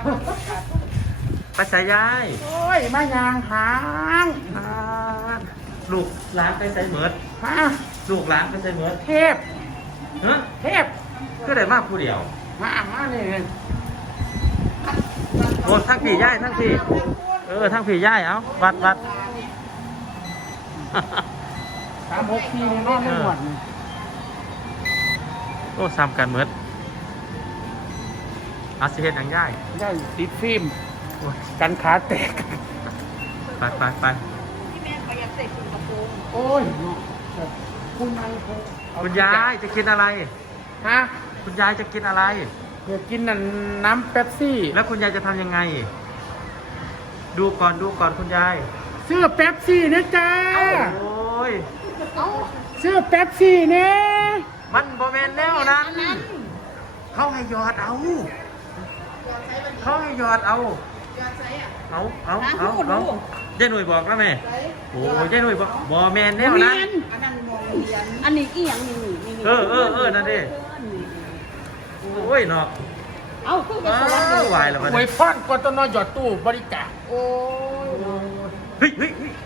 ไปใส่ยายโอ้ยมายางหางลูกหลานไปใส่เหมือดฮะลูกหลานไปใส่เหมือดเทพฮะเทพก็ได้มากผู้เดียวมานี่โอ้ทั้งผีย่ายทั้งผีทั้งผีย่ายเอาวัด 36ปีนี่นอนไม่หมดโอ้ซ้ำกันเหมือดอาสิเฮ็ดหยังย่ายได้ติดฟิล์มโอ้ยกันขาแตกไปที่แม่เขาอยากใส่ถุงกระโปรงโอ้ยคุณนายคุณยายจะกินอะไรฮะคุณยายจะกินอะไรเดี๋ยวกินน้ำเป๊ปซี่แล้วคุณยายจะทำยังไง ดูก่อนคุณยายเสื้อเป๊ปซี่นะจ๊ะโอ้ยเสื้อเป๊ปซี่เนี่ยมันบอแมนแนวนั้น เขาให้หยอดเอาเขาให้หยอดเอาเอายายหนุ่ยบอกแล้วแม่โอ้ยายหนุ่ยบอกบอแมนแนวนั้นอันนั้นมองเรียนอันนี้อีหยังนี่นั่นดิโอ้ยเนาะเอ้าคือเป็นสวัสดีวายแล้วมันหวยพอนกตนหยอดตู้บริจาคโอ้ยเฮ้ย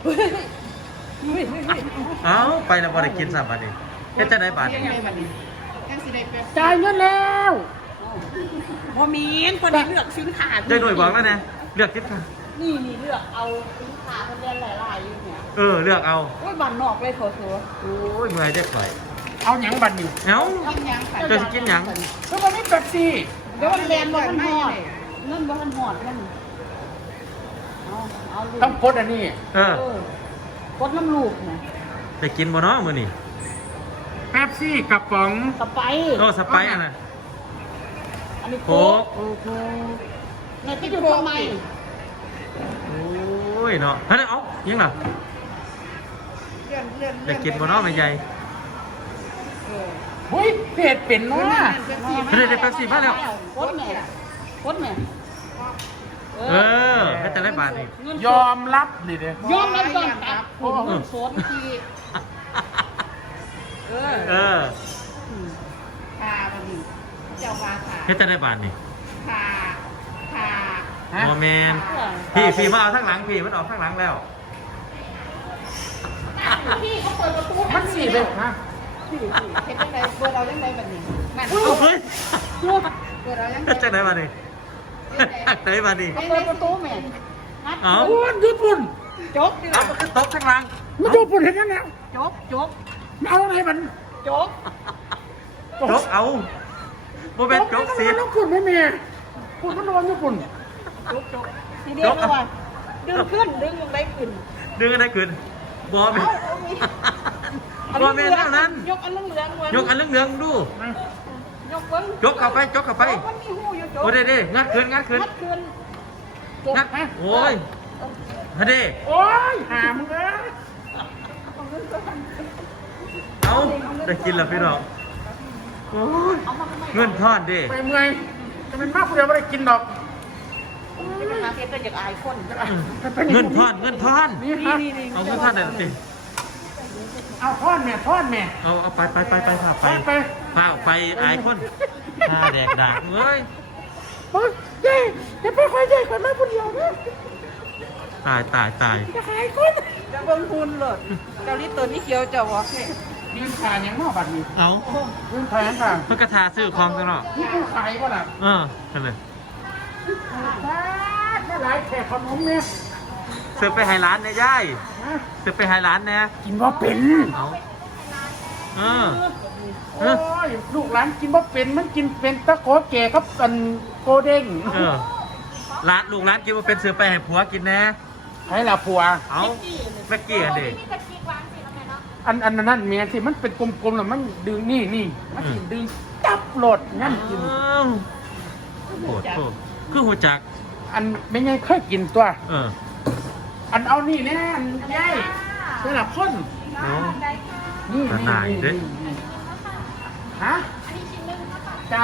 เอาไปแล้วบอได้กินสับบัดนี้แค่จะได้บาทยังไงบัดนี้ยังสิได้แป๊บจ่ายเงินแล้วบ่มีนคนนี้เลือกสินค้ายายหนุ่ยบอกแล้วนะเลือกทิศค่ะนี่เลือกเอาสินค้าคนเดียวหลายๆอยู่เนี่ยเลือกเอาโอ้ยบ้านนอกเลยโถโอ้ยเมื่อยได้ปล่อยเอาหยังบัตรนี่เอ้ากินยังค่ะจะกินหยังคือมันไม่เป๊ปซี่เดี๋ยวมันแลนบ่ทันฮอดนั่นบ่ทันฮอดนั่นเอาลูกต้องกดอันนี้กดน้ำลูกนะได้กินบ่เนาะมื้อนี้เป๊ปซี่กระป๋องสไปสไปอันน่ะอันนี้โค้โค้กกเนี่ยที่อยู่ทำไมโอ้ยเนาะเฮ้ยเอ้ายังล่ะได้กินบ่เนาะแม่ใหญ่เฮ้ยเพจเป็นเนาะได้แป๊บซี่มาแล้วโคตรแม่โคตรแม่ให้แต่ละบาทนี่ยอมรับดิเด้ยอมรับก่อนครับผมเงินสดที่เออพาบันนี้เจ้าว่าค่ะให้แต่ละบาทนี่พาโมเมนพี่มาเอาทั้งหลังพี่มันออกทั้งหลังแล้วพี่เขาเปิดประตูมันสี่เลยฮะพี่เห็นยังไงเปิดเรายังไงแบบนี้นั่นเฮ้ยเปิดเรายังไงจังไหนมาดิจังไหนมาดิเขาเปิดประตูแม่งัดเอาโอ้ยญี่ปุ่นจกดิเอามันขึ้นโต๊ะทั้งหลังมันญี่ปุ่นเห็นกันแล้วจกมันเอาอะไรมันจกจกเอาโมเมนจกสีแล้วคุณไม่มีคุณมันโดนญี่ปุ่นจกทีเดียวเลยว่าดึงขึ้นดึงลงได้ขึ้นดึงอะไรขึ้นบอเมนบอเมนเท่านั้นยกอันเหลืองๆยกอันเหลืองๆดูยกเบิ้งยกเข้าไปมันมีหูอยู่จกโอ้เด้งัดขึ้นงัดขึ้นงัดโอ้ยฮะเด้โอ้ยหามเลยเอาได้กินแล้วพี่น้องโอ้ยเงินทอดเด้ไปเมื่อยจะเป็นมากคุณเดียวไม่ได้กินดอกนี่เป็นมาเก็ตก็อยากอายคนเงินทอดนี่ฮะเอาเงินทอดได้สิเอาทอดแม่เอาไปพาไปไปพาออกไปอายคนพาแดกด่างเฮ้ยเฮ้ยเย้จะไปคอยเย้คอยมาคนเดียวนะตายจะขายคนจะเบิ้งคุณเลยเกาหลีตัวนี้เขียวจะวะยืนขายยังนอกบัตรนี้เอายืนขายยังค่ะเพื่อกระทาซื้อของกันเนาะนี่กูขายก็ล่ะกันเลยถ้าหลายแขกขนมเนี่ยเสือไปไฮร้านเนี่ยย่ายเสือไปไฮร้านเนี่ยกินว่าเป็นเอาโอ้ยลูกหลานกินว่าเป็นมันกินเป็นตะโกแก่กับกันโกเด้งร้านลูกร้านกินว่าเป็นเสือไปให้ผัวกินนะให้ละผัวเอาเมื่อกี้กันดิอันนั้นเมียที่มันเป็นกลมๆแล้วมันดึงนี่มันกินดึงจับโหลดงั้นกินโหดคือหัวจักอันไม่ไงเคยกินตัว อันเอานี่แน่อันใหญ่สำหรับคน นี่ฮะจ้า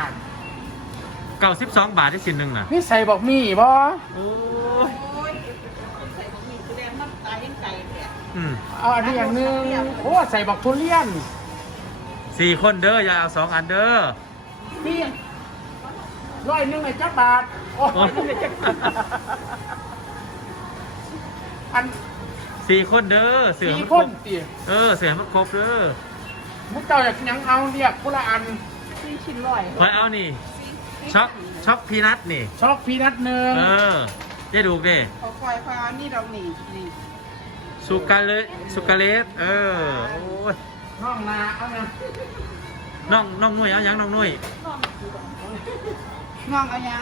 92 บาทได้ชิ้นหนึ่งน่ะนี่ใส่บอกมีบ่โอ้ยใส่ของมีแสดงมันตายยังไก่เนี่ยเอาอันนี้อย่างหนึงโอ้ใส่บอกทุเรียน 4 คนเด้ออย่าเอา2 อันเด้อนี่ร 100ในจักบาทโอ้ย100ในจักบาทอัน 4 คนเด้อเสือ 4 มันคครนบติเสือมันครบเด้อมุกเจ้าอยากยังเอาเรียกคนละอัน 4 ชิ้นร้อยคอยเอานี่ช็อกพีนัทนี่ช็อกพีนัทหนึ่งได้ดูดิขอคอยฟ้านี่ดอกนี่นี่สุกาเลสโอ้ยน้องนาเอาไงน้องนุ่ยเอายังน้องนุ่ยน้องเอายัง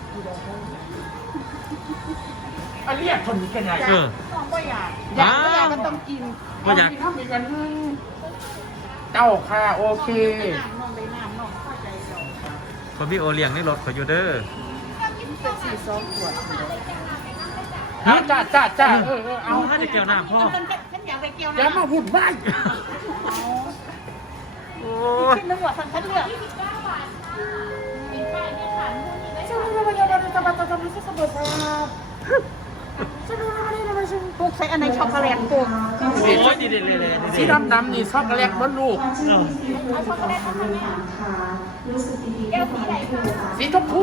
เอาเรียกคนนี้กันไงเออน้องก็อยากอยากก็ต้องกินบ่อยากทำอีกอันหนึงเจ้าค่ะโอเคน้องได้น้ำน้องเข้าใจเดี๋ยวคนพี่โอเลี้ยงในรถขออยู่เด้อเป็น4-2 ขวดจ้าเอาน่าจะเกี่ยวน้ำพ่อฉันอยากไปเกี่ยวอย่าน้ำมาพูดบ้าโอ้ชิ้นนึงว่าฉันเลือกพวกใช้อันในช็อกโกแลตพวกโอ้ยดีเลยสีดำนี่ช็อกโกแลตบนลูกเอาช็อกโกแลตมาทำไมแก้วสีไหนคะสีชมพู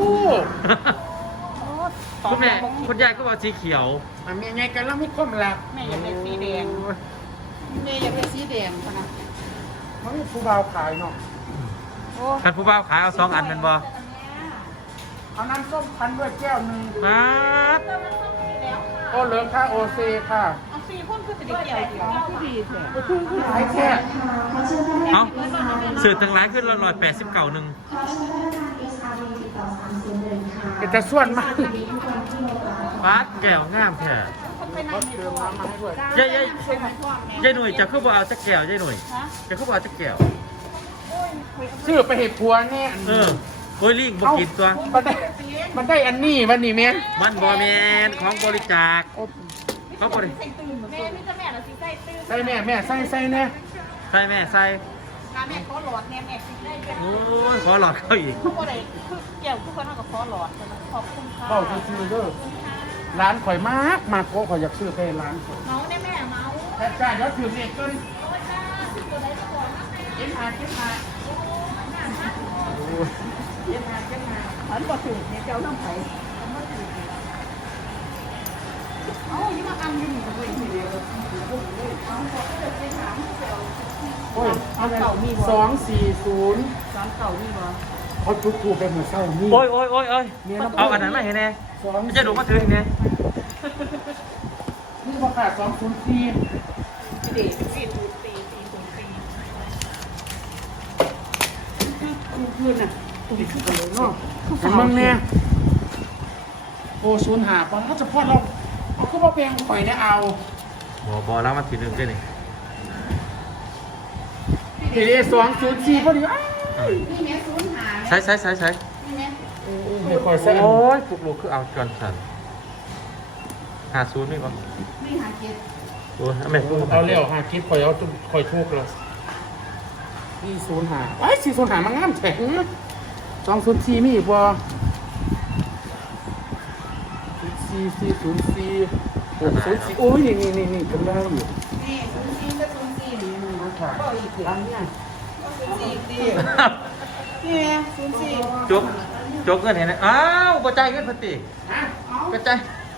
คุณแม่คุณยายก็บอกสีเขียวมันมีไงกันแล้วไม่คมละแม่อยากเป็นสีแดงแม่อยากเป็นสีแดงพะนะมันมีผู้บ่าวขายเนาะโอ้คันผู้บ่าวขายเอา2 อันเป็นบ่เอาน้ำส้มคั้นด้วยแก้วหนึ่งมาดโอเหลือค่ะโอเซค่ะเอา4 คนคือจะได้เกี่ยวเดียวคือดีแท้คือหลายแค่เอาสื่อทั้งหลายขึ้น189หนึ่งจะส่วนมากฟาดแก้วงามแท้คนไปนั่งในรถมาให้ด้วยยายหนุ่ยจะขึ้นบ่เอาจักแก้วยายหนุ่ยจะขึ้นบ่เอาจักแก้วซื้อไปเห็ดผัวเนี่ยโอ้ยลิงบ่กินตัวมันได้อันนี้วันนี้แม่มันบ่แม่นของบริจาคเขาบริใส่ตื่นแม่พี่จะแม่เราสิใส่ตื่นใส่แม่ใส่เนี่ยใส่แม่ใส่งานแม่ขอหลอดแม่สิได้เป็นโอ้ยขอหลอดเข้าอีกทุกคนเลยคือเกี่ยวทุกคนเท่ากับขอหลอดขอบคุณค่ะเบ้าซื้อเด้อร้านข่อยมากโก้ข่อยอยากซื้อไปร้านข่อยเมาได้แม่เมาแต่จ้าเดี๋ยวถือเด็กเกินเก็บหาฉันบอกถึงเนี่ยเจ้าต้องไปเอ้ายิ่งมาอันยิ่งกับเว้ยโอ้ยร้านเก่ามีบ่ 240 ร้านเก่ามีบ่เขาถูกไปเหมือนเศร้านี่โอ้ยเอาอันนั้นมาให้แน่จะดูมาถือให้แน่นี่ประกาศ204 เด็ก404คืนน่ะเนาะเห็นมึงเนี่ยโอ้05ปะถ้าจะพอดเราคือว่าแปลงข่อยเนี่ยเอาบ่แล้วมาถือหนึ่งด้วยนี่ทีนี้204พอดีอ้าวนี่แม่ศูนย์หาใช้นี่แม่เดี๋ยวข่อยใส่โอ้ยปลุกลูกคือเอาก่อนสั่น50นี่บ่นี่หาเก็บโอ้ยแม่ปลุกเอาเร็วหาคลิปข่อยเอาข่อยทุกแล้วนี่05ไอ้405มันงามแข็ง204มีอีกบ่404โอ้ยนี่กันได้อยู่นี่04ก็04นี่นะคะอันเนี้ยนี่04 จกเงินเห็นไหมอ้าวกระจายเงินพอดีฮะกระจาย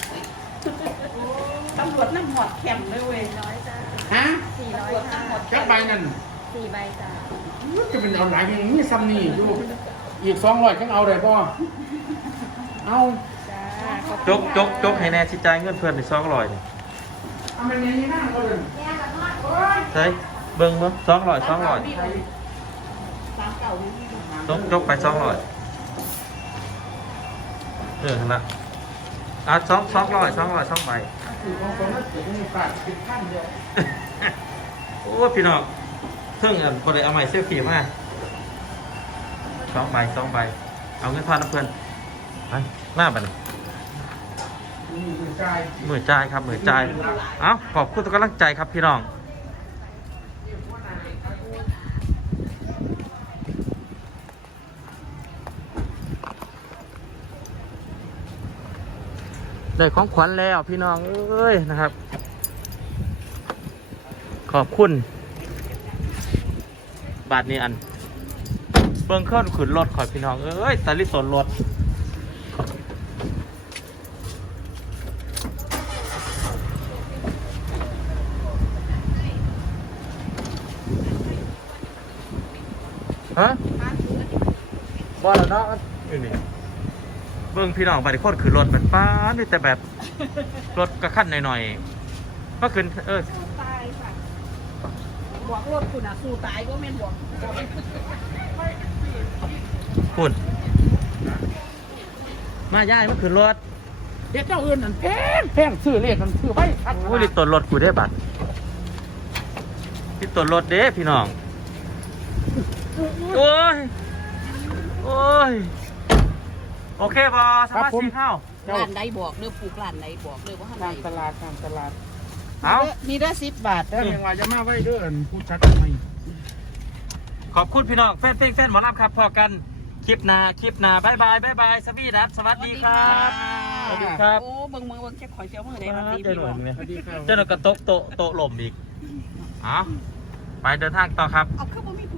ตำรวจน้ำหอดแคมเลยเว้ยน้อยจ้าฮะตำรวจน้ำหอดจักใบนั่น 4 ใบจ้าจะเป็นเอาหลายอย่างนี้ซ้ำนี่อยู่อีก200จังเอาได้บ่เอาจ้าจกให้แน่สิจ่ายเงินเพื่อนใน200นี่เอามันนี้นั่งก็เลยใช่เบิ่ง200 ร้านเก่านี่จกไป200นะ200 2ใบคือของคนนั้นเกิดมีฝากติดขั้นเดียวโอ้พี่น้องเพิ่งอันคนใดเอาใหม่เสื้อผีมา2ใบเอาเงินทอนน้ำเพื่อนไปหน้าบัดนี้นี่คือใจมือจ่ายครับมือจ่ายเอาขอบคุณทุกกำลังใจครับพี่น้องได้ของขวัญแล้วพี่น้องเอ้ยนะครับ ขอบคุณบาทนี้อันเบิ่งเครื่องขึ้นรถขอยพี่น้องเอ้ยตาลิสนรถฮะบ่แล้วเนาะนี่เบิ่งพี่น้องไปที่คนขึ้นรถมันป้านี่แต่แบบรถกระขั้นหน่อยๆก็ขึ้นสู้ตายค่ะบวกรถคุณอ่ะสู้ตายก็แม่นบวกคุณมาย่ายมาขึ้นรถเด็กเจ้าอื่นนั่นแพงซื้อเลขมันซื้อไว้ทักโอ้ยลิตรรถกูได้บัตรลิตรรถเด้พี่น้องโอ้ยโอ้ยโอเคบอสมาชิกเข้าร้านใดบอกเด้อปลูกร้านใดบอกเด้อว่าท่านใดตามตลาดตามตลาดเอามีได้10 บาทแต่ยังว่าจะมาไว้เด้อพูดชัดทำไมขอบคุณพี่น้องแฟนหมอลำครับพอกันคลิปหน้าบายบายสวีดัสสวัสดีครับสวัสดีครับโอ้เบิ่งแค่ข่อยเจ้ามือได้มาตีเจ้าหน่อยพี่สวัสดีครับเจ้าหน่อยกระโต๊ะหล่มอีกเอาไปเดินทางต่อครับเอาคือบ่มี